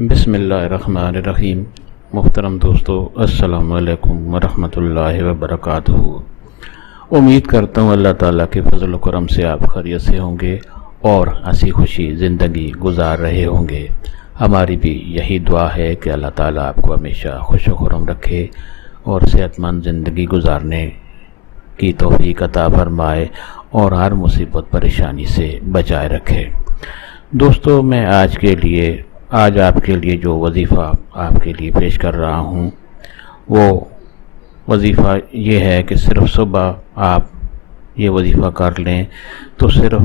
بسم اللہ الرحمن الرحیم۔ محترم دوستو، السلام علیکم ورحمۃ اللہ وبرکاتہ۔ امید کرتا ہوں اللہ تعالیٰ کے فضل و کرم سے آپ خیریت سے ہوں گے اور ہنسی خوشی زندگی گزار رہے ہوں گے۔ ہماری بھی یہی دعا ہے کہ اللہ تعالیٰ آپ کو ہمیشہ خوش و خرم رکھے اور صحت مند زندگی گزارنے کی توفیق عطا فرمائے اور ہر مصیبت پریشانی سے بچائے رکھے۔ دوستو، میں آج آپ کے لیے جو وظیفہ آپ کے لیے پیش کر رہا ہوں وہ وظیفہ یہ ہے کہ صرف صبح آپ یہ وظیفہ کر لیں تو صرف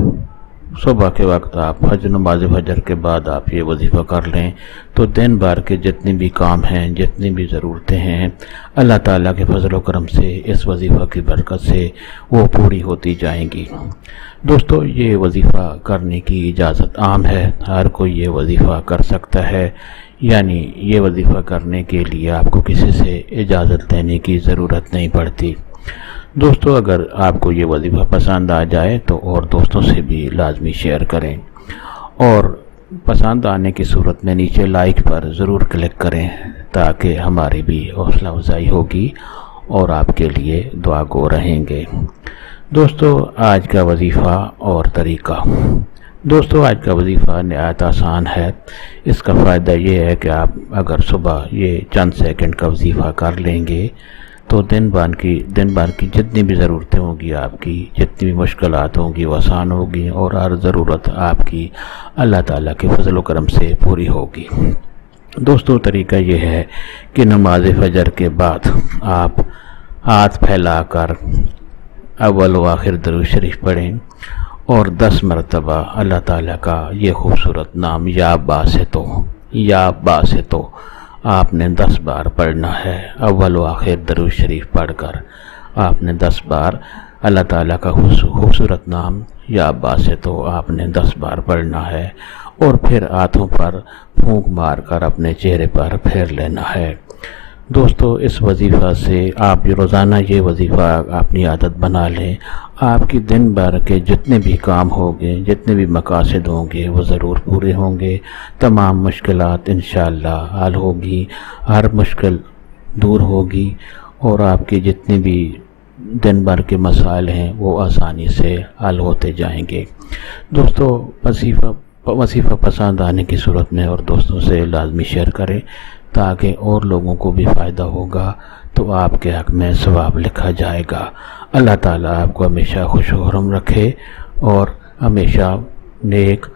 صبح کے وقت آپ نماز فجر کے بعد آپ یہ وظیفہ کر لیں تو دن بھر کے جتنے بھی کام ہیں، جتنی بھی ضرورتیں ہیں، اللہ تعالیٰ کے فضل و کرم سے اس وظیفہ کی برکت سے وہ پوری ہوتی جائیں گی۔ دوستو، یہ وظیفہ کرنے کی اجازت عام ہے، ہر کوئی یہ وظیفہ کر سکتا ہے، یعنی یہ وظیفہ کرنے کے لیے آپ کو کسی سے اجازت لینے کی ضرورت نہیں پڑتی۔ دوستو، اگر آپ کو یہ وظیفہ پسند آ جائے تو اور دوستوں سے بھی لازمی شیئر کریں، اور پسند آنے کی صورت میں نیچے لائک پر ضرور کلک کریں تاکہ ہماری بھی حوصلہ افزائی ہوگی اور آپ کے لیے دعا گو رہیں گے۔ دوستو، آج کا وظیفہ اور طریقہ۔ دوستو، آج کا وظیفہ نہایت آسان ہے۔ اس کا فائدہ یہ ہے کہ آپ اگر صبح یہ چند سیکنڈ کا وظیفہ کر لیں گے تو دن بھر کی جتنی بھی ضرورتیں ہوں گی، آپ کی جتنی بھی مشکلات ہوں گی وہ آسان ہوگی اور ہر ضرورت آپ کی اللہ تعالیٰ کے فضل و کرم سے پوری ہوگی۔ دوستو، طریقہ یہ ہے کہ نماز فجر کے بعد آپ ہاتھ پھیلا کر اول و آخر درود شریف پڑھیں اور 10 مرتبہ اللہ تعالیٰ کا یہ خوبصورت نام یا باسطو آپ نے 10 بار پڑھنا ہے۔ اول و آخر درود شریف پڑھ کر آپ نے 10 بار اللہ تعالیٰ کا خوبصورت نام یا باسطو آپ نے 10 بار پڑھنا ہے، اور پھر ہاتھوں پر پھونک مار کر اپنے چہرے پر پھیر لینا ہے۔ دوستو، اس وظیفہ سے آپ روزانہ یہ وظیفہ اپنی عادت بنا لیں، آپ کی دن بھر کے جتنے بھی کام ہوں گے، جتنے بھی مقاصد ہوں گے وہ ضرور پورے ہوں گے، تمام مشکلات انشاءاللہ حل ہوگی، ہر مشکل دور ہوگی اور آپ کے جتنے بھی دن بھر کے مسائل ہیں وہ آسانی سے حل ہوتے جائیں گے۔ دوستو، وظیفہ پسند آنے کی صورت میں اور دوستوں سے لازمی شیئر کریں تاکہ اور لوگوں کو بھی فائدہ ہوگا تو آپ کے حق میں ثواب لکھا جائے گا۔ اللہ تعالیٰ آپ کو ہمیشہ خوش و خرم رکھے اور ہمیشہ نیک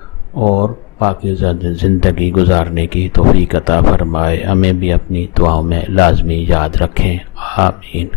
اور پاکیزہ زندگی گزارنے کی توفیق عطا فرمائے۔ ہمیں بھی اپنی دعاؤں میں لازمی یاد رکھیں۔ آمین۔